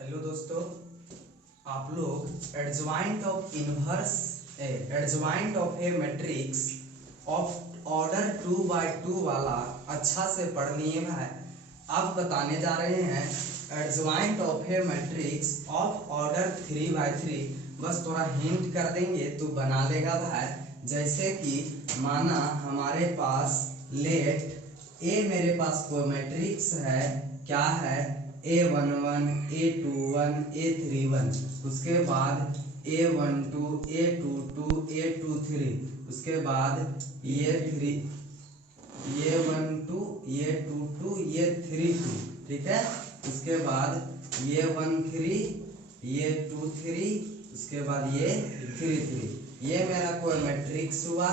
Hello दोस्तों, आप लोग adjoint of A matrix of order 2x2 वाला अच्छा से पढ़ लिए है। अब बताने जा रहे हैं adjoint of A matrix of order 3x3। बस थोड़ा हिंट कर देंगे तो बना लेगा भाई। जैसे कि माना हमारे पास लेट ए, मेरे पास कोई मैट्रिक्स है, क्या है, A11 A21 A31, उसके बाद A12 A22 A23, उसके बाद A12 A22 A32, ठीक है। उसके बाद A13 A23, उसके बाद A33। ये मेरा कोई मैट्रिक्स हुआ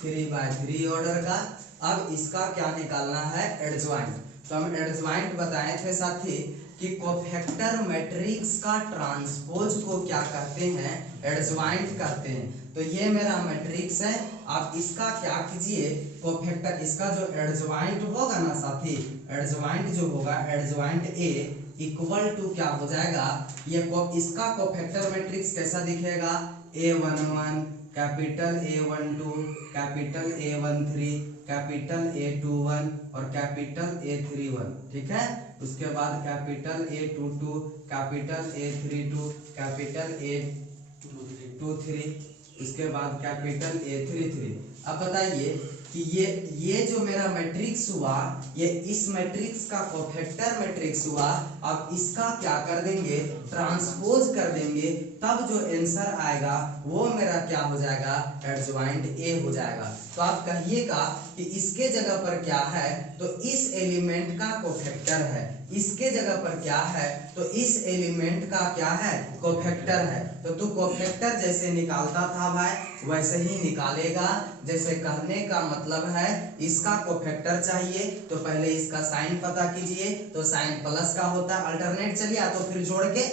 3x3 ऑर्डर का। अब इसका क्या निकालना है, एडजॉइंट। तो हम एडजॉइंट बताए थे साथी कि कोफैक्टर मैट्रिक्स का ट्रांसपोज को क्या कहते हैं, एडजॉइंट कहते हैं। तो ये मेरा मैट्रिक्स है, आप इसका क्या कीजिए, कोफैक्टर, इसका जो एडजॉइंट होगा ना साथी, एडजॉइंट जो होगा, एडजॉइंट ए इक्वल टू क्या हो जाएगा, ये इसका कोफैक्टर मैट्रिक्स कैसा दिखेगा, A11 capital A12 capital A13 capital A21 और कैपिटल A31, ठीक है। उसके बाद capital A22 capital A32 capital A23, उसके बाद कैपिटल A33। अब बताइए कि ये जो मेरा मैट्रिक्स हुआ, ये इस मैट्रिक्स का कोफैक्टर मैट्रिक्स हुआ। अब इसका क्या कर देंगे, ट्रांसपोज कर देंगे, तब जो आंसर आएगा वो मेरा क्या हो जाएगा, एडजॉइंट ए हो जाएगा। तो आप कहिएगा कि इसके जगह पर क्या है, तो इस एलिमेंट का कोफैक्टर है। इसके जगह पर क्या है, तो इस एलिमेंट का क्या है, कोफैक्टर है। तो तू कोफैक्टर जैसे निकालता था भाई वैसे ही निकालेगा। जैसे कहने का मतलब है इसका कोफैक्टर चाहिए तो पहले इसका साइन पता कीजिए, तो साइन प्लस का होता है, अल्टरनेट चलिए तो फिर जोड़ के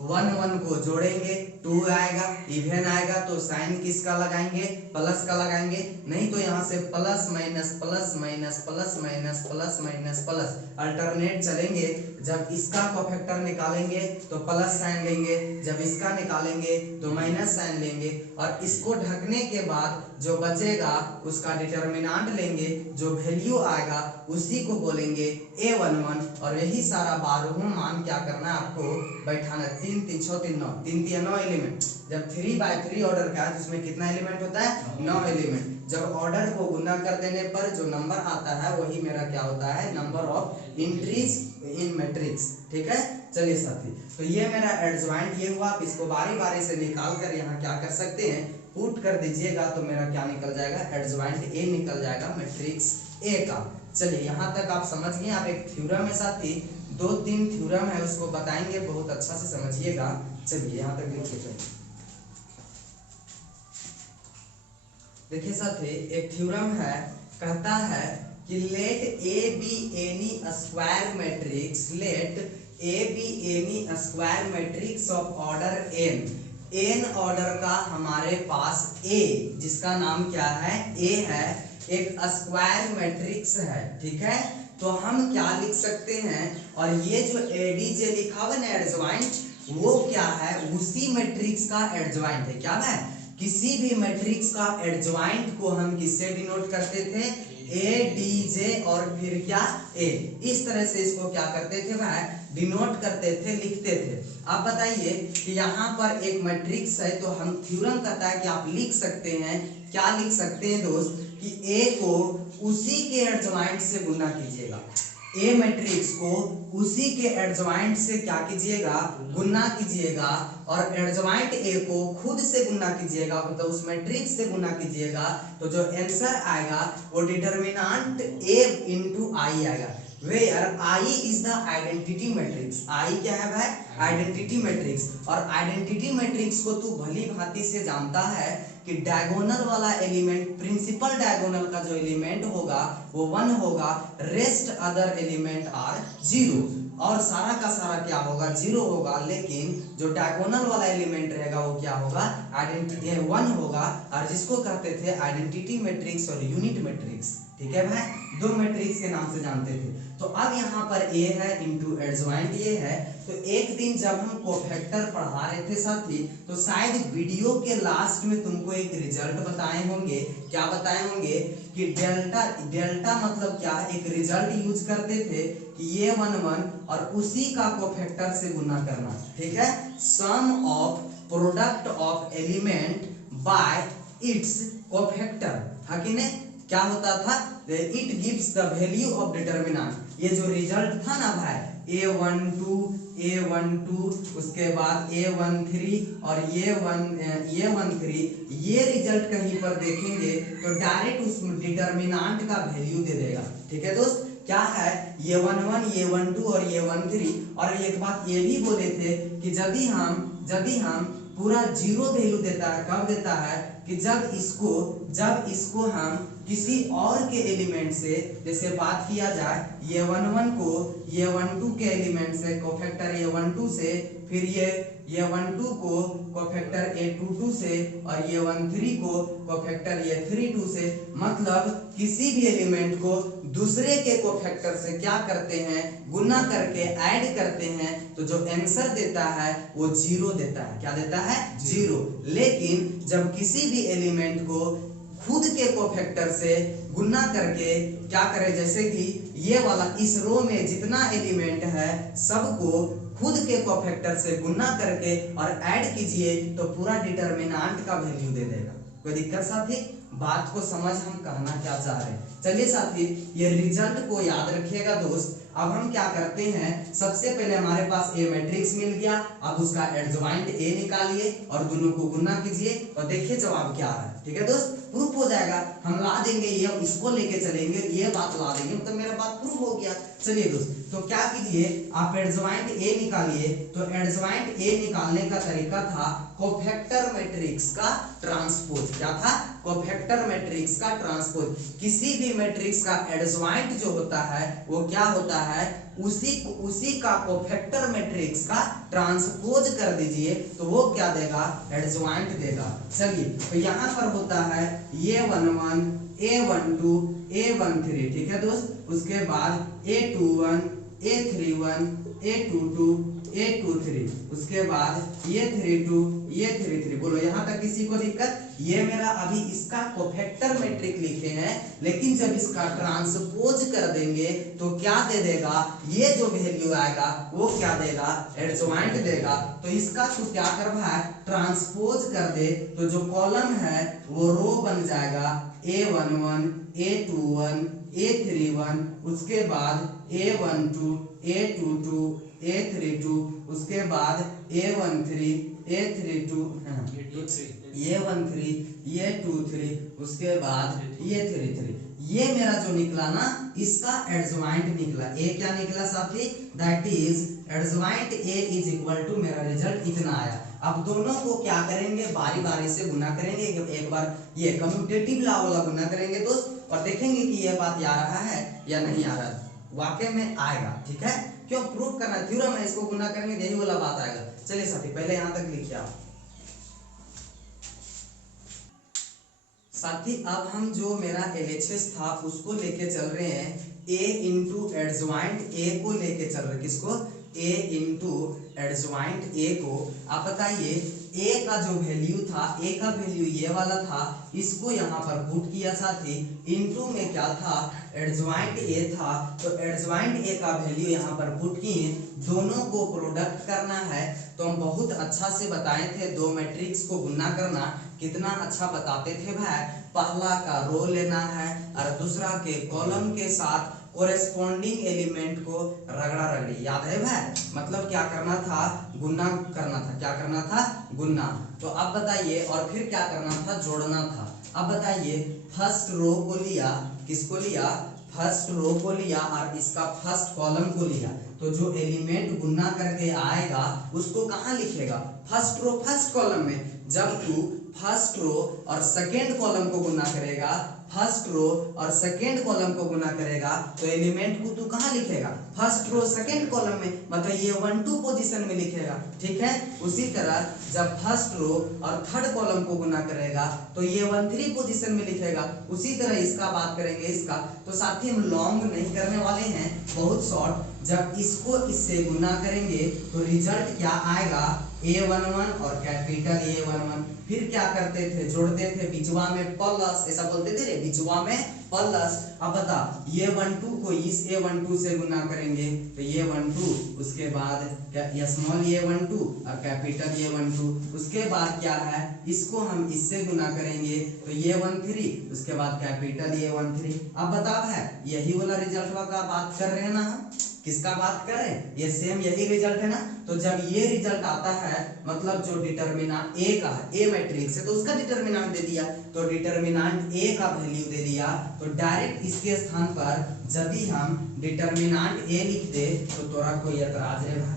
1 को जोड़ेंगे 2 आएगा, इवन आएगा तो साइन किसका लगाएंगे, प्लस का लगाएंगे। नहीं तो यहाँ से plus minus plus minus plus minus plus minus plus alternate चलेंगे। जब इसका कोफैक्टर निकालेंगे तो प्लस साइन लेंगे, जब इसका निकालेंगे तो माइनस साइन लेंगे, और इसको ढकने के बाद जो बचेगा उसका डिटर्मिनेंट लेंगे, जो वैल्यू आएगा उसी को बोलेंगे A11। और यही सारा 12वां मान क्या करना है आपको, बैठाना। 3 3 6 3 9, 3 3 9 एलिमेंट। जब 3x3 ऑर्डर का है तो उसमें कितना एलिमेंट होता है, 9 एलिमेंट। जब ऑर्डर को गुना कर देने पर जो नंबर आता है वही मेरा क्या होता है, number of entries in matrix, ठीक है। चलिए साथी, तो ये मेरा एडजॉइंट ये हुआ। आप इसको बारी बारी से निकाल कर यहाँ क्या कर सकते हैं, पुट कर दीजिएगा तो मेरा क्या निकल जाएगा, एडजॉइंट ए निकल जाएगा मैट्रिक्स ए का। चलिए यहाँ तक आप समझ गए। आप एक थ्योरम है साथी, 2-3 थ्योरम है उसको बताएंगे, बहुत अच्छा से समझिएगा। चलिए यहाँ तक देखिए, देखिए साथी एक थ्योरम है, कहता है कि let A B any square matrix, let A B any square matrix of order n order का हमारे पास ए, जिसका नाम क्या है, ए है, एक स्क्वायर मैट्रिक्स है, ठीक है। तो हम क्या लिख सकते हैं, और ये जो एडीजे लिखा हुआ ना एडजॉइंट, वो क्या है, उसी मैट्रिक्स का एडजॉइंट है। क्या है, किसी भी मैट्रिक्स का एडजॉइंट को हम किससे डिनोट करते थे, ए डी जे और फिर क्या ए। इस तरह से इसको क्या करते थे भाई, डिनोट करते थे, लिखते थे। आप बताइए कि यहाँ पर एक मैट्रिक्स है, तो हम थ्योरम कहता है कि आप लिख सकते हैं, क्या लिख सकते हैं दोस्त, कि ए को उसी के एडजॉइंट से गुना कीजिएगा। ए मैट्रिक्स को उसी के एडजॉइंट से क्या कीजिएगा, गुना कीजिएगा, और एडजॉइंट ए को खुद से गुना कीजिएगा, मतलब उस मैट्रिक्स से गुना कीजिएगा। तो जो आंसर आएगा वो डिटर्मिनेंट ए इंटू आई आएगा, where I is the identity matrix. I क्या है भाई, आइडेंटिटी मैट्रिक्स। और आइडेंटिटी मैट्रिक्स को तू भली भांति से जानता है कि डायगोनल वाला एलिमेंट, प्रिंसिपल डायगोनल का जो एलिमेंट होगा वो 1 होगा, रेस्ट अदर एलिमेंट आर 0, और सारा का सारा क्या होगा, 0 होगा। लेकिन जो डायगोनल वाला एलिमेंट रहेगा वो क्या होगा, आइडेंटिटी 1 होगा, और जिसको कहते थे आइडेंटिटी मैट्रिक्स और यूनिट मैट्रिक्स। ठीक है भाई, दो मैट्रिक्स के नाम से जानते थे। तो अब यहाँ पर ए है इंटू एडजॉइंट ए है। तो एक दिन जब हम कोफैक्टर पढ़ा रहे थे साथी, तो शायद वीडियो के लास्ट में तुमको एक रिजल्ट बताए होंगे। क्या बताए होंगे कि डेल्टा, डेल्टा मतलब क्या है, एक रिजल्ट यूज करते थे कि ये 1 1 और उसी का कोफैक्टर से गुना करना, ठीक है। Sum of product of element by its cofactor, है कि नहीं। क्या होता था, it gives the value of determinant. ये जो रिजल्ट था ना भाई, A12 उसके बाद A13 और A13, ये रिजल्ट कहीं पर देखेंगे तो डायरेक्ट उस डिटर्मिनेंट का वैल्यू दे देगा, ठीक है दोस्त। क्या है, A11, A12 और A13। और एक बात ये भी बोले थे कि यदि हम पूरा जीरो वैल्यू देता है, कब देता है कि जब इसको हम किसी और के एलिमेंट से, जैसे बात किया जाए A11 को A12 के एलिमेंट से कोफैक्टर A12 से, फिर A12 को कोफैक्टर A22 से और A13 को कोफैक्टर A32 से, मतलब किसी भी एलिमेंट को दूसरे के कोफैक्टर से क्या करते हैं, गुना करके ऐड करते हैं, तो जो आंसर देता है वो जीरो देता है। क्या देता है, जीरो। लेकिन जब किसी भी एलिमेंट को खुद के कोफैक्टर से गुना करके क्या करें, जैसे कि ये वाला इस रो में जितना एलिमेंट है सबको खुद के कोफैक्टर से गुना करके और ऐड कीजिए तो पूरा डिटर्मिनेंट का वैल्यू दे देगा। कोई दिक्कत साथी, बात को समझ हम कहना क्या चाह रहे हैं। चलिए साथी, ये रिजल्ट को याद रखिएगा दोस्त। अब हम क्या करते हैं, सबसे पहले हमारे पास ए मैट्रिक्स मिल गया, अब उसका एडजॉइंट ए निकालिए और दोनों को गुना कीजिए और देखिए जवाब क्या आ रहा है, ठीक है दोस्त। प्रूफ हो जाएगा, हम ला देंगे, ये इसको लेके चलेंगे, ये बात ला देंगे, तो मेरा बात प्रूफ हो गया। चलिए दोस्त, तो क्या कीजिए, आप एडजॉइंट ए निकालिए। तो एडजॉइंट ए निकालने का तरीका था कोफैक्टर मैट्रिक्स का ट्रांसपोज। क्या था, कोफैक्टर मैट्रिक्स का ट्रांसपोज। किसी भी मैट्रिक्स का एडजॉइंट जो होता है वो क्या होता है, उसी का कोफैक्टर मैट्रिक्स का ट्रांसपोज कर दीजिए तो वो क्या देगा, एडजॉइंट देगा। चलिए, तो यहाँ पर होता है A11, A12, A13, ठीक है दोस्त। उसके बाद A21, A31, A22, A23, उसके बाद A32, A33। बोलो यहाँ तक किसी को दिक्कत। ये मेरा अभी इसका कोफैक्टर मैट्रिक लिखे हैं, लेकिन जब इसका ट्रांसपोज कर देंगे तो क्या दे देगा, ये जो वैल्यू आएगा वो क्या देगा, एडजॉइंट देगा। तो इसका तू क्या कर भाई, ट्रांसपोज कर दे तो जो कॉलम है वो रो बन जाएगा A11, A21, A31, उसके बाद A12, A22, A32, उसके बाद A13, A32, A13, A23, उसके बाद A33। ये मेरा जो निकला ना, इसका एडजॉइंट निकला। ए क्या निकला साथी, that is adjoint A is equal to, मेरा रिजल्ट इतना आया। अब दोनों को क्या करेंगे, बारी बारी से गुना करेंगे। एक बार ये कम्यूटेटिव लॉ वाला गुना करेंगे दोस्त, और देखेंगे कि ये बात आ रहा है या नहीं आ रहा। वाकई में आएगा, ठीक है। क्यों, प्रूफ करना, थ्योरम है, इसको गुना करेंगे यही वाला बात आएगा। चलिए साथी, पहले यहाँ तक लिखिए आप साथी। अब हम जो मेरा LHS था उसको लेके चल रहे हैं A इंटू एडजॉइंट ए को लेके चल रहे हैं। किसको, A इंटू एडजॉइंट ए को। आप बताइए, A का जो वैल्यू था, A का वैल्यू ये वाला था, इसको यहाँ पर पुट किया साथी। इनटू में क्या था, एडजॉइंट A था, तो एडजॉइंट A का वैल्यू यहाँ पर पुट किए। दोनों को प्रोडक्ट करना है, तो हम बहुत अच्छा से बताए थे, दो मैट्रिक्स को गुना करना कितना अच्छा बताते थे भाई। पहला का रो लेना है और दूसरा के कॉलम के साथ कोरेस्पोंडिंग एलिमेंट को रगड़ा रगड़ी, याद है भाई। मतलब क्या करना था, गुना करना था। क्या करना था, गुना। तो अब बताइए, और फिर क्या करना था, जोड़ना था। अब बताइए, फर्स्ट रो को लिया, किसको लिया, फर्स्ट रो को लिया और इसका फर्स्ट कॉलम को लिया। तो जो एलिमेंट गुना करके आएगा उसको कहाँ लिखेगा, फर्स्ट रो फर्स्ट कॉलम में। जब तू फर्स्ट रो और सेकेंड कॉलम को गुना करेगा, फर्स्ट रो और सेकेंड कॉलम को गुना करेगा, तो एलिमेंट को तू कहाँ लिखेगा, फर्स्ट रो सेकेंड कॉलम में, मतलब ये 1 2 पोजीशन में लिखेगा, ठीक है। उसी तरह जब फर्स्ट रो और थर्ड कॉलम को गुना करेगा तो ये 1 3 पोजीशन में लिखेगा। उसी तरह इसका बात करेंगे इसका, तो साथी हम लॉन्ग नहीं करने वाले हैं, बहुत शॉर्ट। जब इसको इससे गुना करेंगे तो रिजल्ट क्या आएगा, A11 और कैपिटल A11। फिर क्या करते थे, जोड़ते थे बिचवा में प्लस, ऐसा बोलते थे रे, बिचवा में प्लस। अब बता ये 1 2 को इस A12 से गुना करेंगे तो ये 1 2, उसके बाद क्या स्मॉल A12 और कैपिटल A12, उसके बाद क्या है, इसको हम इससे गुना करेंगे तो ये 1 3, उसके बाद कैपिटल A13। अब बता है यही वाला रिजल्ट का बात कर रहे हैं ना हम, किसका बात कर रहे हैं, ये सेम यही रिजल्ट है ना। तो जब ये रिजल्ट आता है मतलब जो डिटर्मिनेंट ए का है, ए मैट्रिक्स है तो उसका डिटर्मिनेंट दे दिया, तो डिटर्मिनेंट ए का वैल्यू दे दिया, तो डायरेक्ट इसके स्थान पर यदि हम डिटर्मिनेंट ए लिख दे तो तोरा कोई एतराज है भाई,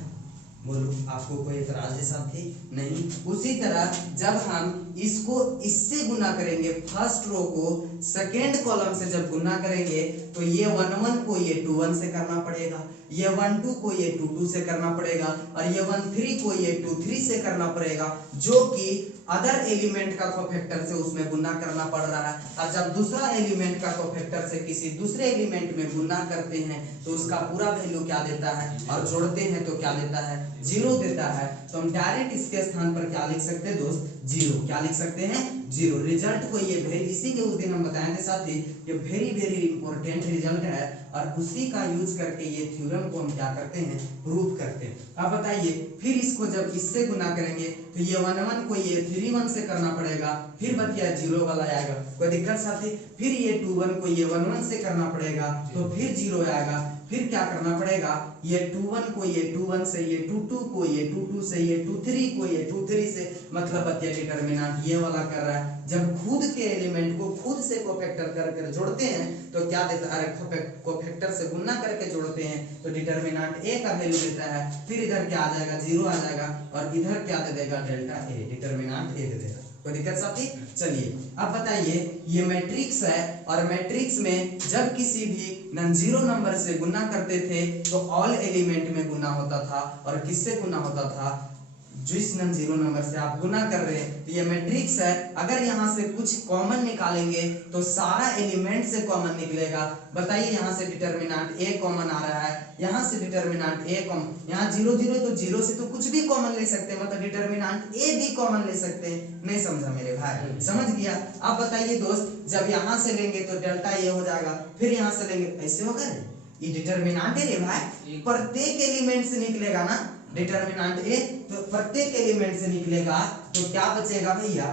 बोलो आपको कोई एतराज है साथी, नहीं। उसी तरह जब हम इसको इससे गुना करेंगे, फर्स्ट रो को सेकेंड कॉलम से जब गुना करेंगे तो ये 1 1 को ये 2 1 से करना पड़ेगा, ये 1 2 को ये 2 2 से करना पड़ेगा, और ये 1 3 को ये 2 3 से करना पड़ेगा, जो कि अदर एलिमेंट का कोफैक्टर से उसमें गुना करना पड़ रहा है। और जब दूसरा एलिमेंट का कोफैक्टर से किसी दूसरे एलिमेंट में गुना करते हैं तो उसका पूरा वैल्यू क्या देता है, और जोड़ते हैं तो क्या देता है, 0 देता है। तो हम डायरेक्ट इसके स्थान पर क्या लिख सकते हैं दोस्त, 0। क्या लिख सकते हैं, 0। रिजल्ट को ये वेरी, इसी के उस दिन हम बताए थे साथी, ये वेरी इंपॉर्टेंट रिजल्ट है, और उसी का यूज करके ये थ्योरम को हम क्या करते हैं, प्रूव करते हैं। अब बताइए फिर इसको जब इससे गुना करेंगे तो ये 1 1 को ये 3 1 से करना पड़ेगा, फिर बतिया 0 वाला आएगा, कोई दिक्कत साथी। फिर ये 2 1 को ये 1 1 से करना पड़ेगा तो फिर 0 आएगा, फिर क्या करना पड़ेगा, ये 2 1 को ये 2 1 से, ये 2 2 को ये 2 2 से, ये 2 3 को ये 2 3 से, मतलब बतिया डिटर्मिनेंट ये वाला कर रहा है। जब खुद के एलिमेंट को खुद से कोफैक्टर करके जोड़ते हैं तो क्या देता है, कोफैक्टर से गुना करके जोड़ते हैं तो डिटर्मिनेंट ए का वैल्यू देता है, फिर इधर क्या आ जाएगा, 0 आ जाएगा, और इधर क्या दे देगा, डेल्टा ए, डिटर्मिनेंट ए दे देगा। कोई दिक्कत साथी, चलिए अब बताइए ये मैट्रिक्स है, और मैट्रिक्स में जब किसी भी नॉन जीरो नंबर से गुना करते थे तो ऑल एलिमेंट में गुना होता था, और किससे गुना होता था, जिस नॉन जीरो नंबर से आप गुना कर रहे हैं। तो ये मैट्रिक्स है, अगर यहाँ से कुछ कॉमन निकालेंगे तो सारा एलिमेंट से कॉमन निकलेगा। बताइए यहाँ से डिटर्मिनेंट ए कॉमन आ रहा है, यहाँ से डिटर्मिनेंट ए कॉमन, यहाँ 0 0 तो 0 से तो कुछ भी कॉमन ले सकते हैं, मतलब डिटर्मिनेंट ए भी कॉमन ले सकते हैं। नहीं समझा मेरे भाई, समझ गया। अब बताइए दोस्त, जब यहाँ से लेंगे तो डेल्टा ए हो जाएगा, फिर यहाँ से लेंगे, ऐसे होगा ये डिटर्मिनेंट है रे भाई, प्रत्येक एलिमेंट से निकलेगा ना डिटर्मिनेंट ए, तो प्रत्येक एलिमेंट से निकलेगा, तो क्या बचेगा भैया,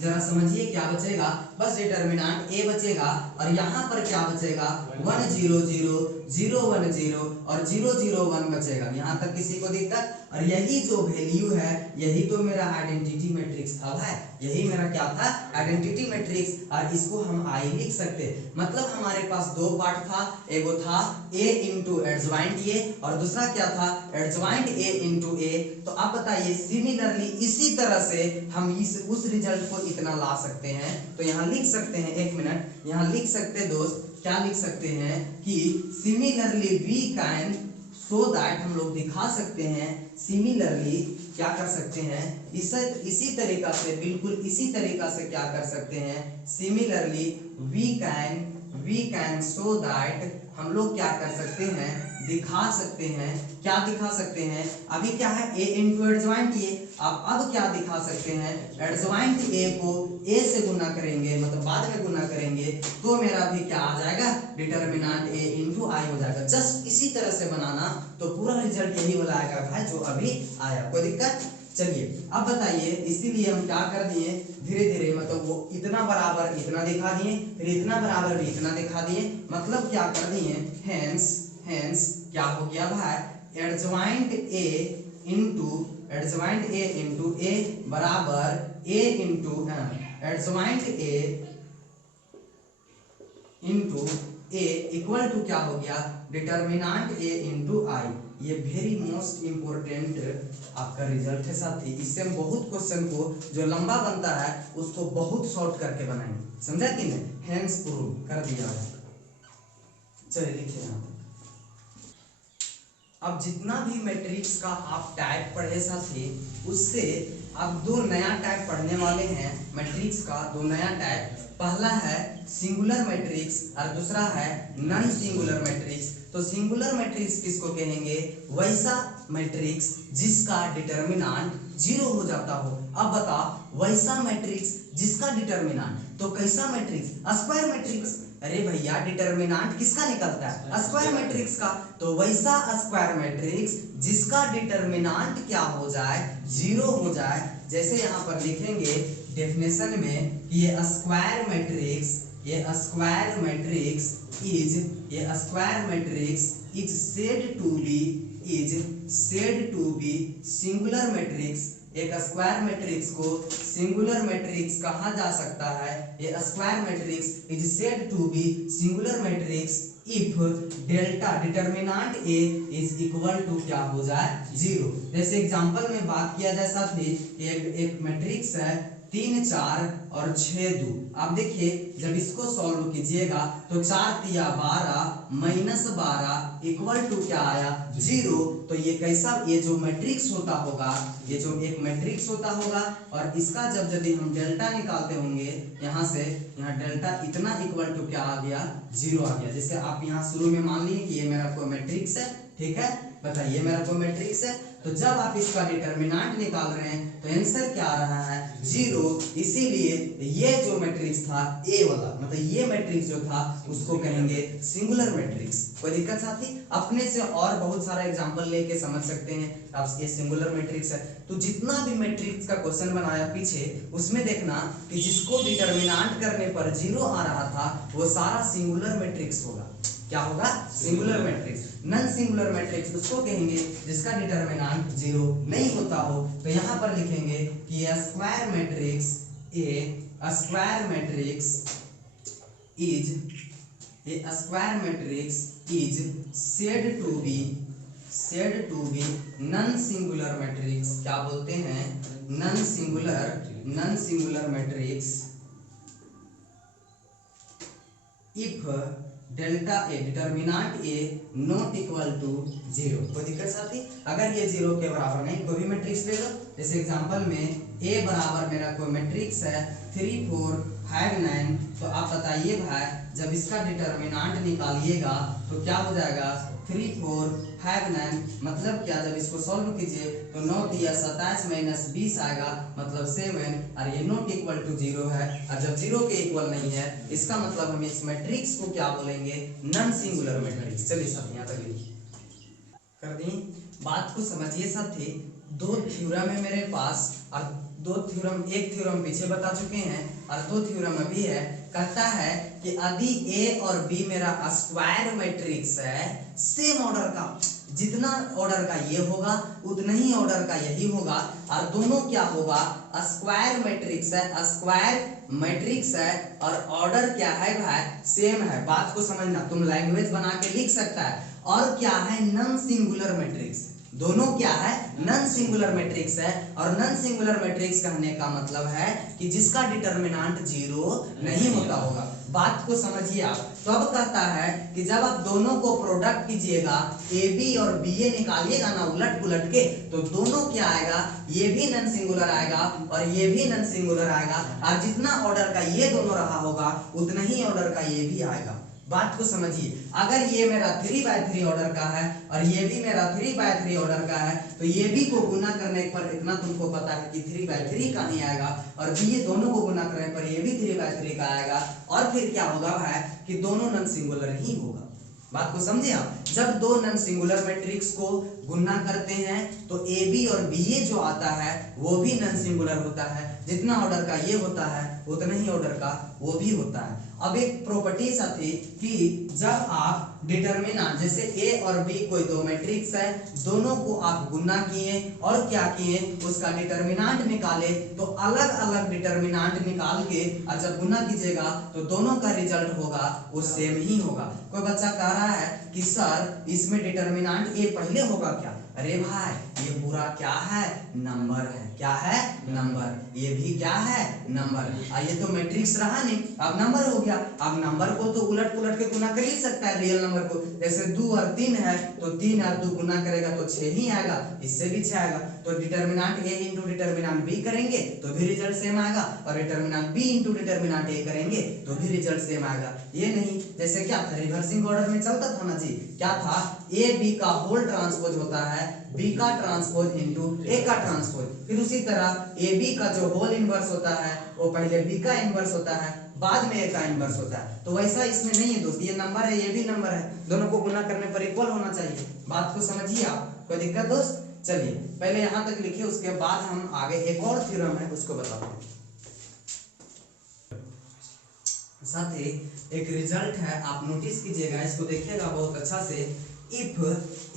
जरा समझिए क्या बचेगा, बस डिटर्मिनेंट ए बचेगा, और यहाँ पर क्या बचेगा, 1 0 0 0 1 0 और 0 0 1 बचेगा। यहाँ तक किसी को दिक्कत, और यही जो वैल्यू है यही तो मेरा आइडेंटिटी मैट्रिक्स था भाई, यही मेरा क्या था, आइडेंटिटी मैट्रिक्स, और इसको हम आई लिख सकते, मतलब हमारे पास दो पार्ट था, एगो था ए इंटू एडजॉइंट ए, और दूसरा क्या था, एडजॉइंट ए इंटू ए। तो अब बताइए सिमिलरली इसी तरह से हम उस रिजल्ट को इतना ला सकते हैं, तो यहाँ लिख सकते हैं, 1 मिनट, यहाँ लिख सकते हैं दोस्त, क्या लिख सकते हैं कि similarly we can show that, हम लोग दिखा सकते हैं, सिमिलरली क्या कर सकते हैं, इसी तरीका से, बिल्कुल इसी तरीका से क्या कर सकते हैं, similarly we can show that, हम लोग क्या कर सकते हैं, दिखा सकते हैं, क्या दिखा सकते हैं, अभी क्या है ए इंटू एडजॉइंट ए, अब क्या दिखा सकते हैं, एडजॉइंट ए को ए से गुना करेंगे, मतलब बाद में गुना करेंगे, तो मेरा भी क्या आ जाएगा, डिटर्मिनेंट ए इंटू आई हो जाएगा। जस्ट इसी तरह से बनाना तो पूरा रिजल्ट यही वाला आएगा भाई जो अभी आया, कोई दिक्कत। चलिए अब बताइए, इसीलिए हम क्या कर दिए, धीरे धीरे, मतलब वो इतना बराबर इतना दिखा दिए, फिर इतना बराबर भी इतना दिखा दिए, मतलब क्या कर दिए, हेंस क्या हो गया भाई, एडजॉइंट ए इंटू ए बराबर A into adjoint A into A equal to क्या हो गया, डिटर्मिनांट ए इंटू आई। ये वेरी मोस्ट इंपोर्टेंट आपका रिजल्ट है साथी। इससे हम बहुत क्वेश्चन को जो लंबा बनता है उसको बहुत शॉर्ट करके बनाएंगे, समझा कि नहीं। हेंस प्रूव कर दिया है। चलिए लिखिए यहाँ। अब जितना भी मैट्रिक्स का आप टाइप पढ़े साथी, उससे आप दो नया टाइप पढ़ने वाले हैं मैट्रिक्स का, दो नया टाइप। पहला है सिंगुलर मैट्रिक्स और दूसरा है नॉन सिंगुलर मैट्रिक्स। तो सिंगुलर मैट्रिक्स किसको कहेंगे, वैसा मैट्रिक्स जिसका डिटर्मिनेंट जीरो हो जाता हो। अब बता, वैसा मैट्रिक्स जिसका डिटर्मिनेंट, तो कैसा मैट्रिक्स, स्क्वायर मैट्रिक्स। अरे भैया डिटर्मिनेंट किसका निकलता है, स्क्वायर मैट्रिक्स का। तो वैसा स्क्वायर मैट्रिक्स जिसका डिटर्मिनेंट क्या हो जाए, जीरो हो जाए। जैसे यहाँ पर लिखेंगे डेफिनेशन में कि ये square matrix is said to be singular matrix. एक स्क्वायर मैट्रिक्स को सिंगुलर मैट्रिक्स कहा जा सकता है। ये square matrix is said to be singular matrix if delta determinant A is equal to क्या हो जाए, जीरो। जैसे एग्जांपल में बात किया जाए साथी, एक मैट्रिक्स है 3 4 और 6 2। आप देखिए जब इसको सॉल्व कीजिएगा तो 4 तिया 12 माइनस 12 इक्वल टू क्या आया, जीरो। तो ये कैसा, ये जो मैट्रिक्स होता होगा, ये जो एक मैट्रिक्स होता होगा, और इसका जब यदि हम डेल्टा निकालते होंगे यहाँ से, यहाँ डेल्टा इतना इक्वल टू क्या आ गया, जीरो आ गया। जैसे आप यहाँ शुरू में मान लिए कि ये मेरा कोई मैट्रिक्स है, ठीक है, बताइए मेरा कोई मैट्रिक्स है। तो जब आप इसका डिटर्मिनेंट निकाल रहे हैं तो आंसर क्या आ रहा है, जीरो। इसीलिए ये जो मैट्रिक्स था ए वाला, मतलब ये मैट्रिक्स जो था उसको कहेंगे सिंगुलर मैट्रिक्स। कोई दिक्कत साथी, अपने से और बहुत सारा एग्जांपल लेके समझ सकते हैं आप। ये सिंगुलर मैट्रिक्स है। तो जितना भी मैट्रिक्स का क्वेश्चन बनाया पीछे, उसमें देखना कि जिसको डिटर्मिनेंट करने पर जीरो आ रहा था वो सारा सिंगुलर मैट्रिक्स होगा। क्या होगा, singular matrix. Non singular matrix उसको कहेंगे जिसका डिटर्मिनेंट जीरो नहीं होता हो। तो यहाँ पर लिखेंगे कि square matrix is said to be non singular matrix. क्या बोलते हैं, non singular matrix if delta A determinant A not equal to zero. कोई दिक्कत साथी, अगर ये जीरो के बराबर नहीं, कोई भी मैट्रिक्स ले लो। जैसे एग्जांपल में ए बराबर मेरा कोई मैट्रिक्स है 3 4 5 9। तो आप बताइए भाई, जब इसका डिटर्मिनेंट निकालिएगा तो क्या हो जाएगा, 3 4 5 9। मतलब क्या, जब इसको सॉल्व कीजिए तो 9 तिया 27 माइनस 20 आएगा, मतलब 7। और ये नॉट इक्वल टू जीरो है, और जब जीरो के इक्वल नहीं है इसका मतलब हम इस मैट्रिक्स को क्या बोलेंगे, नॉन सिंगुलर मैट्रिक्स। चलिए साथी यहाँ तक कर दी बात को समझिए साथी। दो थ्योरम है मेरे पास, और दो थ्योरम, एक थ्योरम पीछे बता चुके हैं और दो थ्योरम अभी है। कहता है कि यदि ए और बी मेरा स्क्वायर मैट्रिक्स है, सेम ऑर्डर का, जितना ऑर्डर का ये होगा उतना ही ऑर्डर का यही होगा, और दोनों क्या होगा, स्क्वायर मैट्रिक्स है, स्क्वायर मैट्रिक्स है, और ऑर्डर क्या है भाई, सेम है। बात को समझना, तुम लैंग्वेज बना के लिख सकता है। और क्या है, नॉन सिंगुलर मैट्रिक्स। दोनों क्या है, नॉन सिंगुलर मैट्रिक्स है। और नॉन सिंगुलर मैट्रिक्स कहने का मतलब है कि जिसका डिटर्मिनेंट जीरो नहीं होता होगा। बात को समझिए आप। तो अब कहता है कि जब आप दोनों को प्रोडक्ट कीजिएगा, ए बी और बी ए निकालिएगा ना उलट पुलट के, तो दोनों क्या आएगा, ये भी नॉन सिंगुलर आएगा और ये भी नॉन सिंगुलर आएगा। और जितना ऑर्डर का ये दोनों रहा होगा उतना ही ऑर्डर का ये भी आएगा। बात को समझिए, अगर ये मेरा 3/3 ऑर्डर का है और ये भी मेरा 3/3 ऑर्डर का है, तो ये भी को गुना करने पर इतना तुमको पता है कि 3/3 का ही आएगा, और ये दोनों को गुना करने पर ये भी 3/3 का आएगा। और फिर क्या होगा भाई, कि दोनों नॉन सिंगुलर ही होगा। बात को समझे आप। जब दो नॉन सिंगुलर मैट्रिक्स को गुना करते हैं तो ए बी और बी ए जो आता है वो भी नॉन सिंगुलर होता है। जितना ऑर्डर का ये होता है उतना ही ऑर्डर का वो भी होता है। अब एक प्रॉपर्टी ऐसा थी कि जब आप डिटरमिनेंट, जैसे ए और बी कोई दो मैट्रिक्स है, दोनों को आप गुना किए और क्या किए, उसका डिटरमिनेंट निकाले, तो अलग अलग डिटरमिनेंट निकाल के और जब गुना कीजिएगा तो दोनों का रिजल्ट होगा वो सेम ही होगा। कोई बच्चा कह रहा है कि सर इसमें डिटरमिनेंट ए पहले होगा क्या? अरे भाई ये पूरा क्या है? नंबर है। क्या है? नंबर। ये भी क्या है? नंबर। ये तो मैट्रिक्स रहा नहीं, अब नंबर हो गया। अब नंबर को तो उलट पुलट के गुना कर ही सकता है रियल नंबर को। जैसे 2 और 3 है तो 3 और 2 गुना करेगा तो 6 ही आएगा, इससे भी 6 आएगा। तो determinant A into determinant B करेंगे तो भी रिजल्ट सेम आएगा, और determinant B into determinant A करेंगे तो भी रिजल्ट सेम आएगा। ये नहीं, जैसे क्या था, रिवर्सिंग ऑर्डर में चलता था ना जी। क्या था? ए बी का होल ट्रांसपोज होता है बी का ट्रांसपोज इंटू ए का ट्रांसपोज। फिर उसी तरह ए बी का जो होल इनवर्स होता है वो पहले बी का इनवर्स होता है, बाद में ए का इनवर्स होता है। तो वैसा इसमें नहीं है दोस्त, ये नंबर है ये भी नंबर है, दोनों को गुना करने पर इक्वल होना चाहिए। बात को समझिए आप, कोई दिक्कत दोस्त? चलिए पहले यहाँ तक लिखिए, उसके बाद हम आगे एक और थ्योरम है उसको बताते हैं। साथ ही एक रिजल्ट है, आप नोटिस कीजिएगा, इसको देखिएगा बहुत अच्छा से। If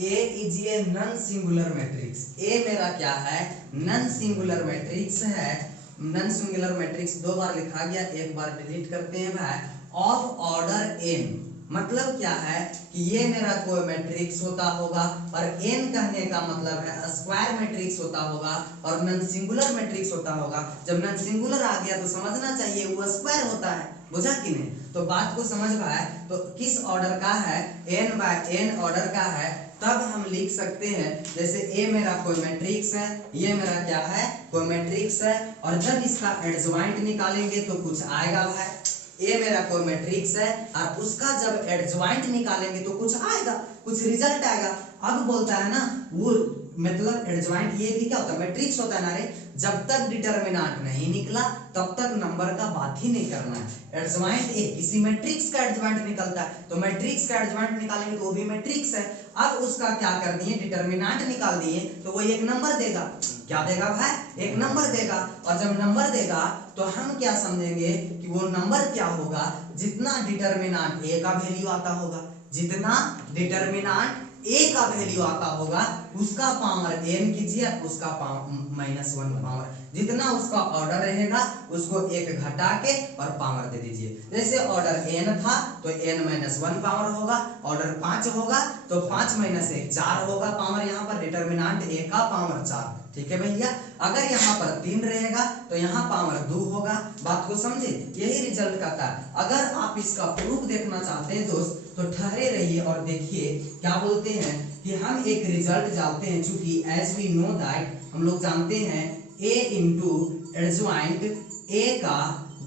A is a non singular matrix, A मेरा क्या है? नॉन सिंगुलर मैट्रिक्स है। नॉन सिंगुलर मैट्रिक्स दो बार लिखा गया, एक बार डिलीट करते हैं भाई। ऑफ ऑर्डर n, मतलब क्या है कि ये मेरा कोई मैट्रिक्स होता होगा, और n कहने का मतलब है स्क्वायर मैट्रिक्स होता होगा, और नॉन सिंगुलर मैट्रिक्स होता होगा। जब नॉन सिंगुलर आ गया तो समझना चाहिए वो स्क्वायर होता है, बुझा कि नहीं? तो बात को समझ पाए तो किस ऑर्डर का है? n बाय n ऑर्डर का है। तब हम लिख सकते हैं, जैसे ए मेरा कोई मैट्रिक्स है, ये मेरा क्या है? कोई मैट्रिक्स है, और जब इसका एडजॉइंट निकालेंगे तो कुछ आएगा भाई। ए मेरा कोई मैट्रिक्स है और उसका जब एडजॉइंट निकालेंगे तो कुछ आएगा, कुछ रिजल्ट आएगा। अब बोलता है ना वो, मतलब एडजॉइंट ये भी क्या होता है? मैट्रिक्स होता है ना रे। जब तक डिटरमिनेंट नहीं निकला तब तक नंबर का बात ही नहीं करना है। एडजॉइंट ए, किसी मैट्रिक्स का एडजॉइंट निकलता है तो मैट्रिक्स का एडजॉइंट निकालेंगे तो वो भी मैट्रिक्स है। अब उसका क्या कर दिए? डिटरमिनेंट निकाल दिए, तो वो एक नंबर देगा। क्या देगा भाई? एक नंबर देगा। और जब नंबर देगा तो हम क्या समझेंगे कि वो नंबर क्या होगा? जितना डिटरमिनेंट ए का वैल्यू आता होगा, जितना डिटरमिनेंट ए का वैल्यू आता होगा उसका पावर n कीजिए, उसका -1 पावर, जितना उसका ऑर्डर रहेगा उसको एक घटा के और पावर दे दीजिए। जैसे ऑर्डर n था तो n-1 पावर होगा, ऑर्डर 5 होगा तो 5 - 1 4 होगा पावर, यहाँ पर डिटरमिनेंट a का पावर 4। ठीक है भैया? अगर यहाँ पर 3 रहेगा तो यहाँ पावर 2 होगा। बात को समझे? यही रिजल्ट का था। अगर आप इसका प्रूफ देखना चाहते हैं दोस्त तो ठहरे रहिए और देखिए क्या बोलते हैं कि हम एक रिजल्ट जानते हैं, चूंकि एज वी नो दैट, हम लोग जानते हैं a इंटू एडजॉइंट a का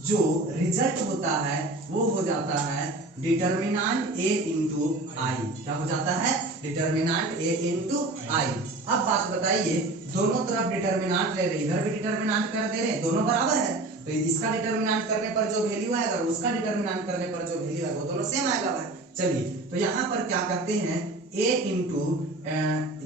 जो रिजल्ट होता है वो हो जाता है डिटरमिनेंट a इंटू आई। क्या हो जाता है? डिटरमिनेंट a इंटू आई। अब बात बताइए, दोनों तरफ डिटरमिनेंट ले रहे, इधर भी डिटरमिनेंट कर दे रहे, दोनों बराबर है, तो इसका डिटरमिनेंट करने पर जो वैल्यू आएगा और उसका डिटरमिनेंट करने पर जो वैल्यू आएगा वो दोनों सेम आएगा भाई। चलिए तो यहाँ पर क्या करते हैं, a इंटू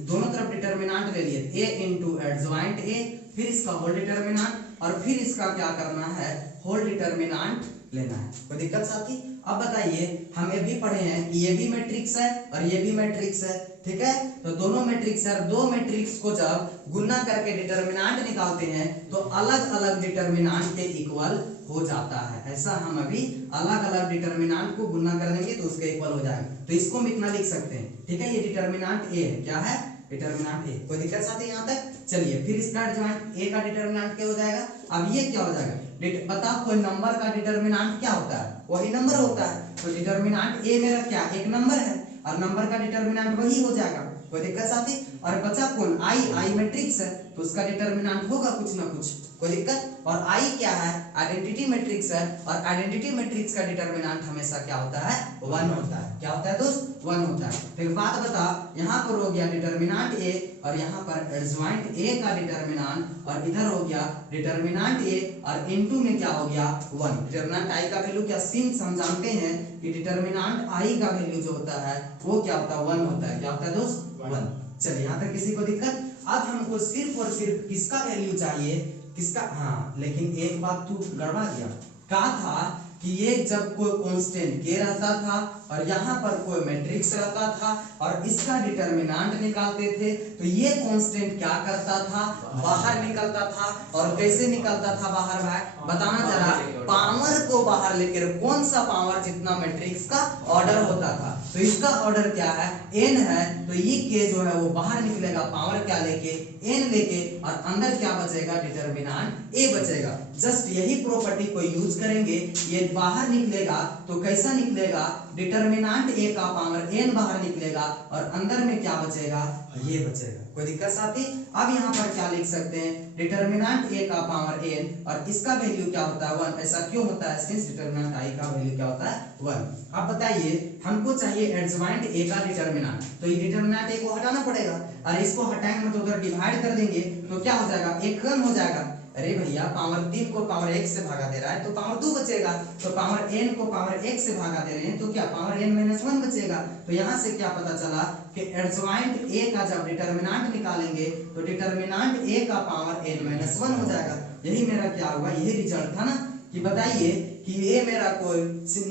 दोनों तरफ डिटरमिनेंट ले लिए, a इंटू एडजॉइंट a, फिर इसका होल डिटरमिनेंट, और फिर इसका क्या करना है? होल डिटरमिनेंट लेना है। कोई दिक्कत साथी? अब बताइए, हम ये भी पढ़े हैं कि ये भी मैट्रिक्स है और ये भी मैट्रिक्स है, ठीक है? तो दोनों मैट्रिक्स है, दो मैट्रिक्स को जब गुना करके डिटरमिनेंट निकालते हैं तो अलग अलग डिटरमिनेंट के इक्वल हो जाता है। ऐसा हम अभी अलग अलग डिटरमिनेंट को गुना कर देंगे तो उसके इक्वल हो जाएगा। तो इसको हम इतना लिख सकते हैं, ठीक है? ये डिटरमिनेंट ए है, क्या है? Determinant A. कोई दिक्कत साथी यहाँ तक? चलिए फिर इसका एडजॉइंट ए का डिटरमिनेंट क्या हो जाएगा? अब ये क्या हो जाएगा? बताओ कोई नंबर का डिटरमिनेंट क्या होता है? वही नंबर होता है। तो डिटरमिनेंट ए मेरा क्या? एक नंबर है, और नंबर का डिटरमिनेंट वही हो जाएगा। कोई दिक्कत साथी? और बचा कौन? आई मैट्रिक्स है तो उसका डिटरमिनेंट होगा कुछ ना कुछ। कोई दिक्कत? और आई क्या है? आइडेंटिटी मैट्रिक्स है, और आइडेंटिटी मैट्रिक्स का डिटरमिनेंट हमेशा क्या होता है? 1 होता है। क्या होता है दोस्त? 1 होता है। फिर बात बता, यहाँ पर हो गया डिटरमिनेंट ए, और यहाँ पर एडजॉइंट ए का डिटरमिनेंट, और इधर हो गया डिटरमिनेंट ए, और इनटू में क्या हो गया? 1। डिटरमिनेंट आई का वैल्यू क्या? सिंस हम जानते हैं कि डिटरमिनेंट आई का वैल्यू जो होता है वो क्या होता है? 1 होता है। क्या होता है दोस्त? 1। चलिए यहाँ तक किसी को दिक्कत? अब हमको सिर्फ और सिर्फ किसका वैल्यू चाहिए? किसका, हाँ लेकिन एक बात तू गड़बड़ा गया, कहा था कि ये जब कोई कांस्टेंट के रहता था और यहाँ पर कोई मैट्रिक्स रहता था और इसका डिटरमिनेंट निकालते थे, तो ये कांस्टेंट क्या करता था, बाहर निकलता था। और कैसे निकलता था बाहर भाई, बताना जरा, पावर को बाहर लेकर, कौन सा पावर, जितना मैट्रिक्स का ऑर्डर होता था, तो इसका ऑर्डर क्या है, n है, तो ये के जो है वो बाहर निकलेगा, पावर क्या लेके, n लेके, और अंदर क्या बचेगा, डिटरमिनेंट a बचेगा। जस्ट यही प्रॉपर्टी को यूज करेंगे, ये बाहर निकलेगा तो कैसा निकलेगा, डिटरमिनेंट a का पावर n बाहर निकलेगा और अंदर में क्या बचेगा, ये बचेगा। कोई दिक्कत साथी? अब यहाँ पर क्या लिख सकते हैं, डिटरमिनेंट a का पावर n और इसका वैल्यू क्या होता है 1। ऐसा क्यों होता है, सिंस डिटरमिनेंट i का वैल्यू क्या होता है 1। अब बताइए, हमको चाहिए एडजॉइंट a का डिटरमिनेंट, तो ये डिटरमिनेंट a को हटाना पड़ेगा, और इसको हटाएंगे तो उधर डिवाइड कर देंगे तो क्या हो जाएगा, एक कम हो जाएगा। अरे भैया पावर 3 को पावर 1 से भागा दे रहा है तो पावर 2 बचेगा, तो पावर n को पावर 1 से भागा दे रहे हैं तो क्या, पावर n - 1 बचेगा। तो यहाँ से क्या पता चला कि एडजॉइंट a का जब डिटरमिनेंट निकालेंगे तो डिटरमिनेंट a का पावर n - 1 हो जाएगा। यही मेरा क्या हुआ, यही रिजल्ट था ना, कि बताइए कि a मेरा कोई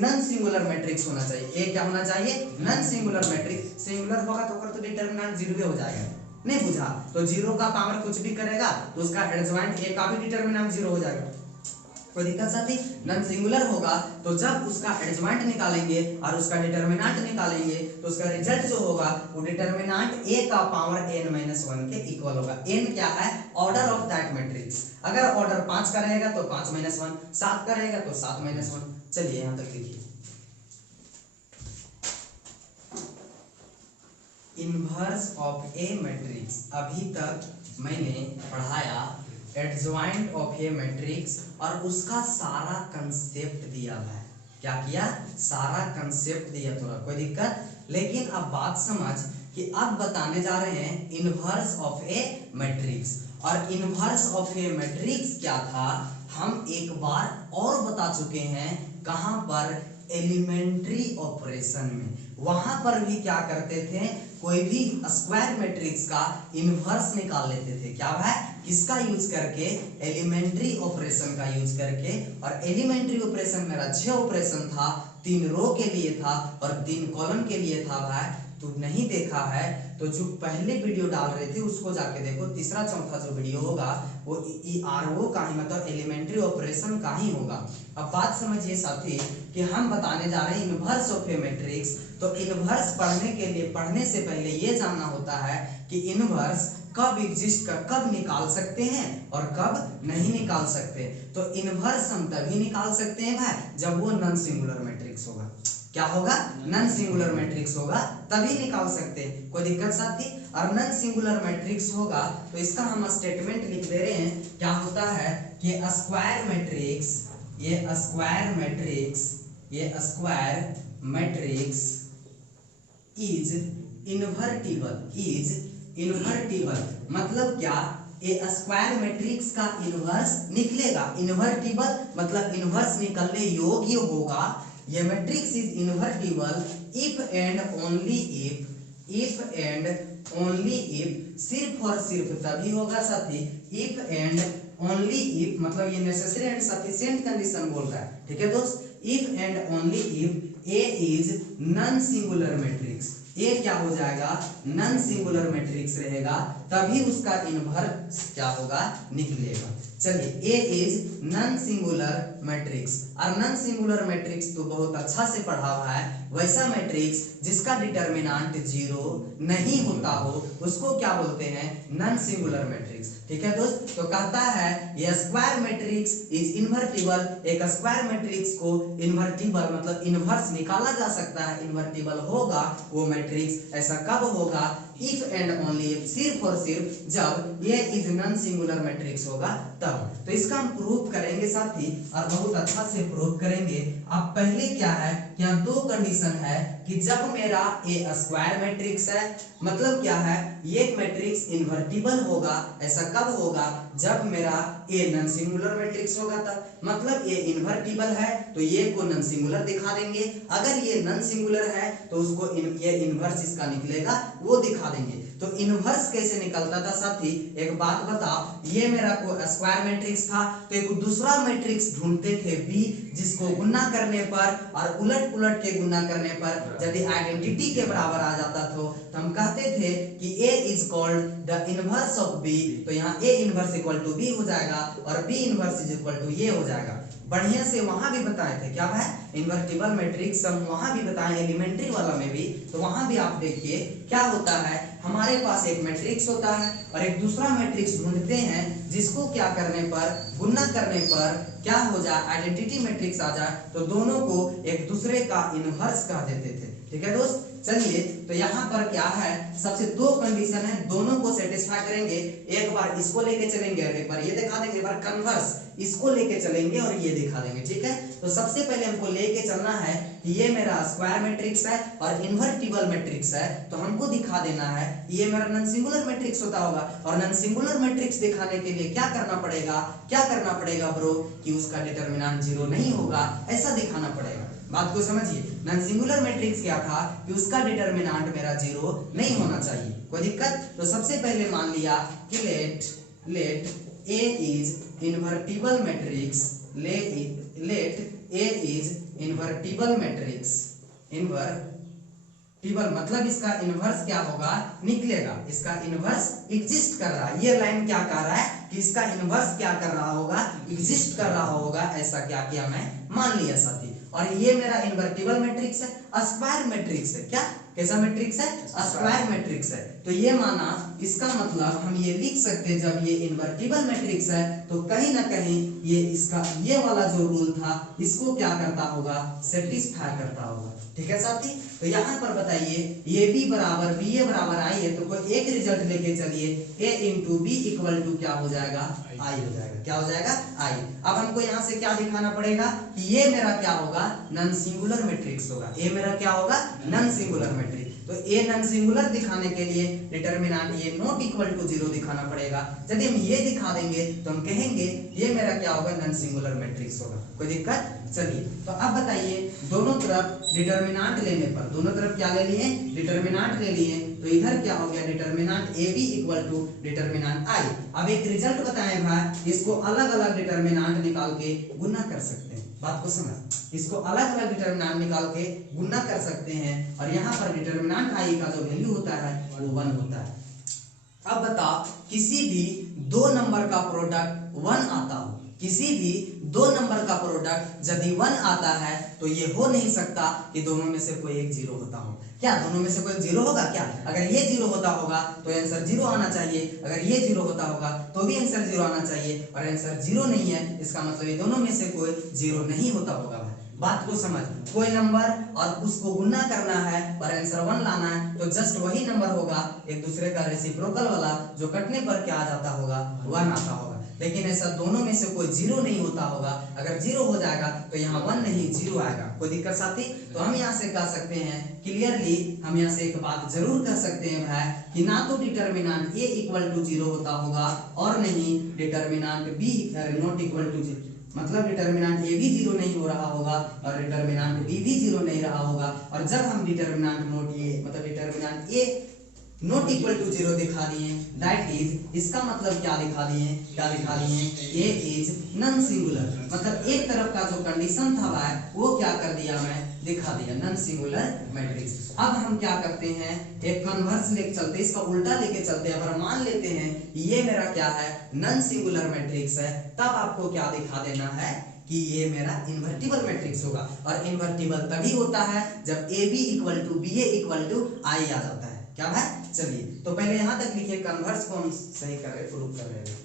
नॉन सिंगुलर मैट्रिक्स होना चाहिए। a क्या होना चाहिए, नॉन सिंगुलर मैट्रिक्स। सिंगुलर होगा तो डिटरमिनेंट 0 हो जाएगा, नहीं बुझा, तो 0 का पावर कुछ भी करेगा तो उसका एडजॉइंट a का भी डिटरमिनेंट 0 हो जाएगा। कोई दिक्कत साथी? नॉन सिंगुलर होगा तो जब उसका एडजॉइंट निकालेंगे और उसका डिटरमिनेंट निकालेंगे तो उसका रिजल्ट जो होगा वो डिटरमिनेंट a का पावर n - 1 के इक्वल होगा। n क्या है, ऑर्डर ऑफ दैट मैट्रिक्स। अगर ऑर्डर 5 का रहेगा तो 5 - 1, 7 का रहेगा तो 7 - 1। चलिए यहाँ तक लिखिए, इनवर्स ऑफ ए मैट्रिक्स। अभी तक मैंने पढ़ाया एडजॉइंट ऑफ ए मैट्रिक्स और उसका सारा कंसेप्ट दिया है। क्या किया, सारा कंसेप्ट दिया थोड़ा, कोई दिक्कत? लेकिन अब बात समझ कि अब बताने जा रहे हैं इनवर्स ऑफ ए मैट्रिक्स। और इनवर्स ऑफ ए मैट्रिक्स क्या था, हम एक बार और बता चुके हैं, कहां पर, एलिमेंट्री ऑपरेशन में। वहां पर भी क्या करते थे, कोई भी स्क्वायर मैट्रिक्स का इनवर्स निकाल लेते थे। क्या भाई, किसका यूज करके, एलिमेंट्री ऑपरेशन का यूज करके। और एलिमेंट्री ऑपरेशन मेरा 6 ऑपरेशन था, 3 रो के लिए था और 3 कॉलम के लिए था। भाई तो नहीं देखा है तो जो पहले वीडियो डाल रहे थे उसको जाके देखो, तीसरा चौथा जो वीडियो होगा वो आरओ का ही, मतलब एलिमेंट्री ऑपरेशन का ही होगा। अब बात समझिए साथी कि हम बताने जा रहे हैं इनवर्स ऑफ ए मैट्रिक्स। तो इनवर्स पढ़ने के लिए, पढ़ने से पहले ये जानना होता है कि इनवर्स कब एग्जिस्ट कर, कब निकाल सकते हैं और कब नहीं निकाल सकते। तो इनवर्स हम तभी निकाल सकते हैं भाई जब वो नॉन सिंगुलर मैट्रिक्स होगा। क्या होगा, नॉन सिंगुलर मैट्रिक्स होगा तभी निकाल सकते हैं। कोई दिक्कत साथी? और नॉन सिंगुलर मैट्रिक्स होगा तो इसका हम स्टेटमेंट लिख दे रहे हैं। क्या होता है कि स्क्वायर मैट्रिक्स, ये स्क्वायर मैट्रिक्स, ये square matrix is invertible, is invertible. मतलब क्या, ए स्क्वायर मैट्रिक्स का इनवर्स निकलेगा। इनवर्टिबल मतलब इनवर्स निकलने योग्य होगा। ये matrix is invertible if and only if, if and only if, सिर्फ और सिर्फ तभी होगा साथी, इफ एंड ओनली इफ, मतलब ये नेसेसरी एंड सफिशिएंट कंडीशन बोल रहा है। ठीक है दोस्त, if and only if A is non singular matrix, A क्या हो जाएगा, नॉन सिंगुलर मैट्रिक्स रहेगा, तभी उसका इनवर्स क्या होगा, निकलेगा। चलिए, ए इज नॉन सिंगुलर मैट्रिक्स। और नॉन सिंगुलर मैट्रिक्स तो बहुत अच्छा से पढ़ा हुआ है। वैसा मैट्रिक्स जिसका डिटरमिनेंट 0 नहीं होता हो उसको क्या बोलते हैं, नॉन सिंगुलर मैट्रिक्स। ठीक है दोस्त, तो कहता है ये स्क्वायर मैट्रिक्स इज इनवर्टिबल। एक स्क्वायर मैट्रिक्स को इनवर्टिबल मतलब इनवर्स निकाला जा सकता है, इनवर्टिबल होगा वो मैट्रिक्स। ऐसा कब होगा, इफ एंड ओनली इफ, सिर्फ और सिर्फ जब ये इज नॉन सिंगुलर मैट्रिक्स होगा तब। तो इसका हम प्रूफ करेंगे साथी, और बहुत अच्छा से प्रूफ करेंगे। अब पहले क्या है, यहाँ 2 कंडीशन है कि जब मेरा ए स्क्वायर मैट्रिक्स है, मतलब क्या है, ये मैट्रिक्स इनवर्टिबल होगा। ऐसा कब होगा, जब मेरा ए नॉन सिंगुलर मैट्रिक्स होगा तब, मतलब ये इन्वर्टिबल है तो ये को नॉन सिंगुलर दिखा देंगे, अगर ये नॉन सिंगुलर है तो उसको ये इन्वर्स इसका निकलेगा वो दिखा देंगे। तो इन्वर्स कैसे निकलता था साथी, एक बात बताओ, ये मेरा को स्क्वायर मैट्रिक्स था तो एक दूसरा मैट्रिक्स ढूंढते थे बी, जिसको गुना करने पर और उलट पुलट के गुना करने पर यदि आइडेंटिटी के बराबर आ जाता तो हम कहते थे कि A is called the inverse of B, तो यहाँ A inverse equal to B हो जाएगा और B inverse is equal to ये हो जाएगा। बढ़िया से वहां भी बताए थे क्या भाई, इन्वर्टिबल मैट्रिक्स हम वहां भी बताए एलिमेंट्री वाला में भी, तो वहां भी आप देखिए क्या होता है, हमारे पास एक मैट्रिक्स होता है और एक दूसरा मैट्रिक्स ढूंढते हैं जिसको क्या करने पर, गुना करने पर क्या हो जाए, आइडेंटिटी मैट्रिक्स आ जाए, तो दोनों को एक दूसरे का इनवर्स कह देते थे। ठीक है दोस्त, चलिए तो यहाँ पर क्या है, सबसे दो कंडीशन है, दोनों को सेटिस्फाई करेंगे, एक बार इसको लेके चलेंगे और एक बार ये दिखा देंगे, एक बार कन्वर्स इसको लेके चलेंगे और ये दिखा देंगे। ठीक है, तो सबसे पहले हमको लेके चलना है कि ये मेरा स्क्वायर मैट्रिक्स है और इन्वर्टिबल मैट्रिक्स है, तो हमको दिखा देना है ये मेरा नॉन सिंगुलर मैट्रिक्स होता होगा, और नॉन सिंगुलर मैट्रिक्स दिखाने के लिए क्या करना पड़ेगा ब्रो, कि उसका डिटरमिनेंट जीरो नहीं होगा, ऐसा दिखाना पड़ेगा। बात को समझिए, नॉन सिंगुलर मैट्रिक्स क्या था कि उसका डिटरमिनेंट मेरा जीरो नहीं होना चाहिए, कोई दिक्कत। तो सबसे पहले मान लिया कि let A is invertible matrix, let A is invertible matrix, invertible मतलब इसका इन्वर्स क्या होगा, निकलेगा, इसका इन्वर्स एग्जिस्ट कर रहा है, ये लाइन क्या कह रहा है कि इसका इन्वर्स क्या कर रहा होगा, एग्जिस्ट कर रहा होगा, ऐसा क्या किया मैं मान लिया साथी। और ये मेरा इन्वर्टिबल मैट्रिक्स है, स्क्वायर मैट्रिक्स है, क्या कैसा मैट्रिक्स है, स्क्वायर मैट्रिक्स है, तो ये माना, इसका मतलब हम ये लिख सकते हैं जब ये इन्वर्टिबल मैट्रिक्स है तो कहीं ना कहीं ये इसका ये वाला जो रूल था इसको क्या करता होगा, सेटिस्फाई करता होगा। ठीक है साथी, तो यहाँ पर बताइए ये B बराबर बी ए बराबर आई है, तो कोई एक रिजल्ट लेके चलिए, A into B equal to क्या हो जाएगा, आई हो जाएगा, क्या हो जाएगा, आई। अब हमको यहाँ से क्या दिखाना पड़ेगा कि ये मेरा क्या होगा, नॉन सिंगुलर मैट्रिक्स होगा, ये मेरा क्या होगा, नॉन सिंगुलर मैट्रिक्स। तो ए नॉन सिंगुलर दिखाने के लिए डिटरमिनेंट ये नॉट इक्वल टू जीरो दिखाना पड़ेगा, यदि हम ये दिखा देंगे तो हम कहेंगे ये मेरा क्या होगा, नॉन सिंगुलर मैट्रिक्स होगा, कोई दिक्कत। चलिए तो अब बताइए, दोनों तरफ डिटरमिनेंट लेने पर, दोनों तरफ क्या ले लिए, डिटरमिनेंट ले लिए, तो इधर क्या हो गया, determinant A B equal to determinant I. अब एक रिजल्ट बताएं भाई, इसको अलग अलग डिटरमिनेंट निकाल के गुना कर सकते हैं, बात को समझ, इसको अलग अलग डिटरमिनेंट निकाल के गुना कर सकते हैं, और यहाँ पर डिटरमिनेंट आई का जो वैल्यू होता है वो 1 होता है। अब बताओ, किसी भी दो नंबर का प्रोडक्ट 1 आता हो, किसी भी दो नंबर का प्रोडक्ट यदि 1 आता है तो ये हो नहीं सकता कि दोनों में से कोई एक जीरो होता हो, क्या दोनों में से कोई जीरो होगा क्या, अगर ये जीरो होता होगा तो आंसर जीरो आना चाहिए, अगर ये जीरो होता होगा तो भी आंसर जीरो आना चाहिए, और आंसर जीरो नहीं है, इसका मतलब ये दोनों में से कोई जीरो नहीं होता होगा। बात को समझ, कोई नंबर और उसको गुना करना है और आंसर 1 लाना है, तो जस्ट वही नंबर होगा एक दूसरे का रेसिप्रोकल वाला, जो कटने पर क्या आ जाता होगा, 1 आता होगा, लेकिन ऐसा दोनों में से कोई जीरो नहीं होता होगा, अगर जीरो हो जाएगा तो यहाँ 1 नहीं 0 आएगा, कोई दिक्कत साथी। तो हम यहाँ से कह सकते हैं क्लियरली, हम यहाँ से एक बात जरूर कह सकते हैं भाई कि ना तो डिटरमिनेंट A इक्वल टू 0 होता होगा और नहीं determinant B not equal to 0, मतलब डिटरमिनेंट ए भी 0 नहीं हो रहा होगा और डिटरमिनेंट बी भी 0 नहीं रहा होगा, और जब हम डिटरमिनेंट नोट ये मतलब determinant A not equal to 0 दिखा दिए, दैट इज, इसका मतलब क्या दिखा दिए, ए इज नॉन सिंगुलर, मतलब एक तरफ का जो कंडीशन था भाई वो क्या कर दिया, मैं दिखा दिया, नॉन सिंगुलर मैट्रिक्स। अब हम क्या करते हैं, एक कन्वर्स लेके चलते हैं, इसका उल्टा लेके चलते हैं, अगर मान लेते हैं ये मेरा क्या है, नॉन सिंगुलर मैट्रिक्स है, तब आपको क्या दिखा देना है कि ये मेरा इन्वर्टिबल मैट्रिक्स होगा, और इन्वर्टिबल तभी होता है जब A B equal to B A equal to I आ जाता है, क्या भाई। चलिए तो पहले यहां तक लिखिए, कन्वर्स को हम सही कर रहे, प्रूव कर रहे हैं।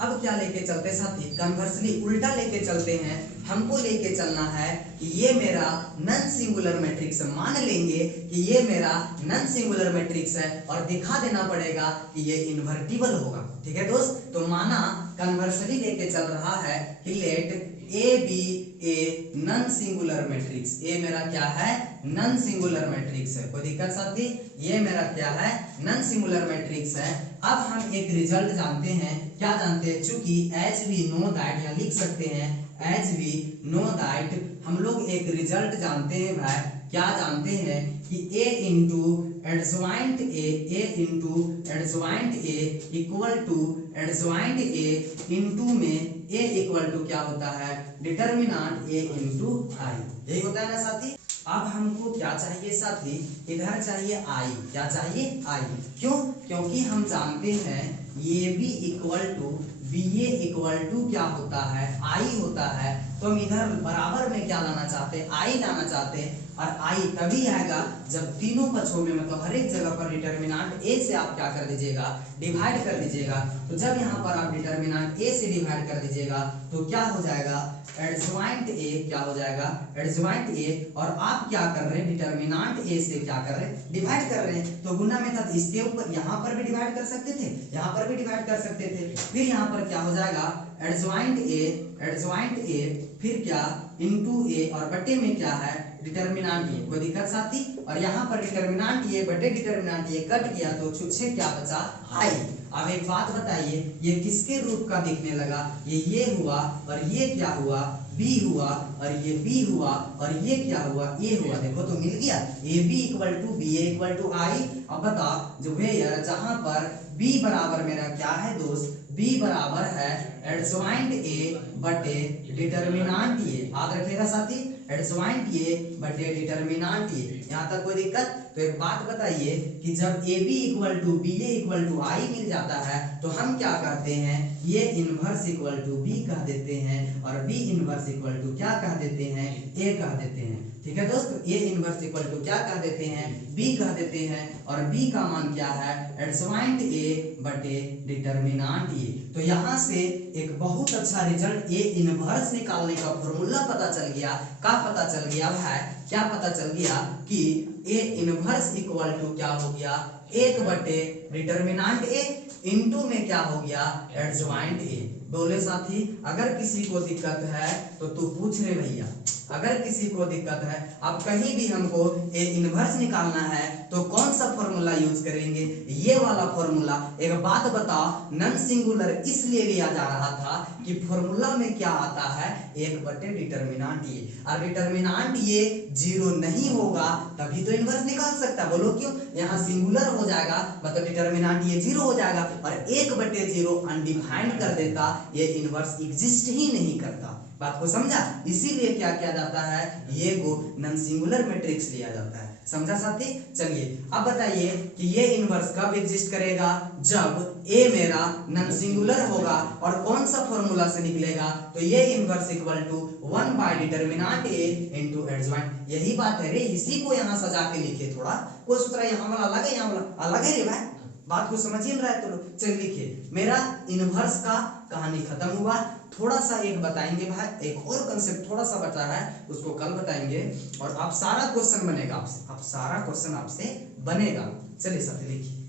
अब क्या लेके चलते साथी, कन्वर्सली उल्टा लेके चलते हैं, हमको लेके चलना है कि ये मेरा नॉन सिंगुलर मैट्रिक्स, मान लेंगे कि ये मेरा नॉन सिंगुलर मैट्रिक्स है और दिखा देना पड़ेगा कि ये इन्वर्टिबल होगा। ठीक है दोस्त, तो माना कन्वर्सली लेके चल रहा है कि let A be a non singular matrix, A मेरा क्या है नॉन सिंगुलर मैट्रिक्स है। कोई दिक्कत साथी, ये मेरा क्या है नॉन सिंगुलर मैट्रिक्स है। अब हम एक रिजल्ट जानते हैं, क्या जानते हैं, चूंकि एज वी नो दैट, यहाँ लिख सकते हैं एज वी नो दैट, हम लोग एक रिजल्ट जानते हैं भाई, क्या जानते हैं कि a into adjoint A into adjoint A equal to adjoint A into में a इक्वल टू क्या होता है डिटर्मिनेंट a इंटू आई, यही होता है ना साथी। अब हमको क्या चाहिए साथी, इधर चाहिए i, क्या चाहिए i, क्यों, क्योंकि हम जानते हैं ये भी equal to B A equal to क्या होता है आई होता है, तो हम इधर बराबर में क्या लाना चाहते हैं आई लाना चाहते हैं, और आई तभी आएगा जब तीनों पक्षों में मतलब हर एक जगह पर डिटर्मिनेंट ए से आप क्या कर दीजिएगा डिवाइड कर दीजिएगा। तो जब यहाँ पर आप डिटर्मिनेंट ए से डिवाइड कर दीजिएगा तो क्या हो जाएगा एडजॉइंट ए, क्या हो जाएगा एडजॉइंट ए, और आप क्या कर रहे हैं डिटर्मिनेंट ए से क्या कर रहे हैं डिवाइड कर रहे हैं। तो गुना मेथड इसके ऊपर यहाँ पर भी डिवाइड कर सकते थे, यहाँ पर भी डिवाइड कर सकते थे, फिर यहाँ पर क्या हो जाएगा एडजॉइंट ए फिर क्या इनटू ए और बटे में क्या है डिटर्मिनेंट ए, कोई दिक्कत साथी। और यहाँ पर डिटर्मिनेंट ए बटे डिटर्मिनेंट ए कट गया तो छुच्छे क्या बचा आई। अब एक बात बताइए ये किसके रूप का दिखने लगा, ये हुआ और ये क्या हुआ बी हुआ और ये बी हुआ और ये क्या हुआ ए हुआ, देखो तो मिल गया A B equal to B A equal to I. अब बता जो है जहां पर बी बराबर मेरा क्या है दोस्त, बी बराबर है एडजॉइंट ए बटे डिटर्मिनेंट ए, याद रखिएगा साथी एडजॉइंट ए बटे डिटर्मिनेंट ए, यहाँ तक कोई दिक्कत। तो एक बात बताइए कि जब A B equal to B A equal to I मिल जाता है तो हम क्या करते हैं ये इनवर्स इक्वल टू बी कह देते हैं और बी इनवर्स इक्वल टू क्या कह देते हैं ए कह देते हैं, ठीक है दोस्त। ए इनवर्स इक्वल टू क्या कह देते हैं बी कह देते हैं, और बी का मान क्या है एडजॉइंट ए बटे डिटर्मिनेंट ए। तो यहाँ से एक बहुत अच्छा रिजल्ट ए इनवर्स निकालने का फॉर्मूला पता चल गया। क्या पता चल गया भाई, क्या पता चल गया कि ए इनवर्स इक्वल टू क्या हो गया एक बटे डिटर्मिनेंट ए इनटू में क्या हो गया एडजॉइंट ए। बोले साथी अगर किसी को दिक्कत है तो तू पूछ रे भैया, अगर किसी को दिक्कत है अब कहीं भी हमको ए इनवर्स निकालना है तो कौन सा फॉर्मूला यूज करेंगे, ये वाला फॉर्मूला। एक बात बताओ नॉन सिंगुलर इसलिए लिया जा रहा था कि फॉर्मूला में क्या आता है एक बटे डिटर्मिनेंट ए, और डिटर्मिनेंट ये जीरो नहीं होगा तभी तो इनवर्स निकाल सकता, बोलो क्यों, यहाँ सिंगुलर हो जाएगा मतलब डिटर्मिनेंट ये जीरो हो जाएगा और एक बटे जीरो अनडिफाइंड कर देता, ये इनवर्स एग्जिस्ट ही नहीं करता। बात को समझा, इसीलिए क्या किया जाता है ये को नॉन सिंगुलर मैट्रिक्स लिया जाता है, समझा साथी। चलिए अब बताइए कि ये इनवर्स कब एग्जिस्ट करेगा जब ए मेरा नॉन सिंगुलर होगा, और कौन सा फॉर्मूला से निकलेगा तो ये inverse equal to 1 by determinant A into adjoint. यही बात है रे, इसी को यहाँ सजा के लिखे, थोड़ा कोई सूत्र यहाँ वाला अलग है यहाँ वाला अलग है रे भाई, बात को समझ ही रहा है तो लोग। चल लिखिए मेरा इनवर्स का कहानी खत्म हुआ, थोड़ा सा एक बताएंगे भाई, एक और कंसेप्ट थोड़ा सा बचा है उसको कल बताएंगे, और आप सारा क्वेश्चन बनेगा आपसे, आप सारा क्वेश्चन आपसे बनेगा। चलिए सब लिखिए।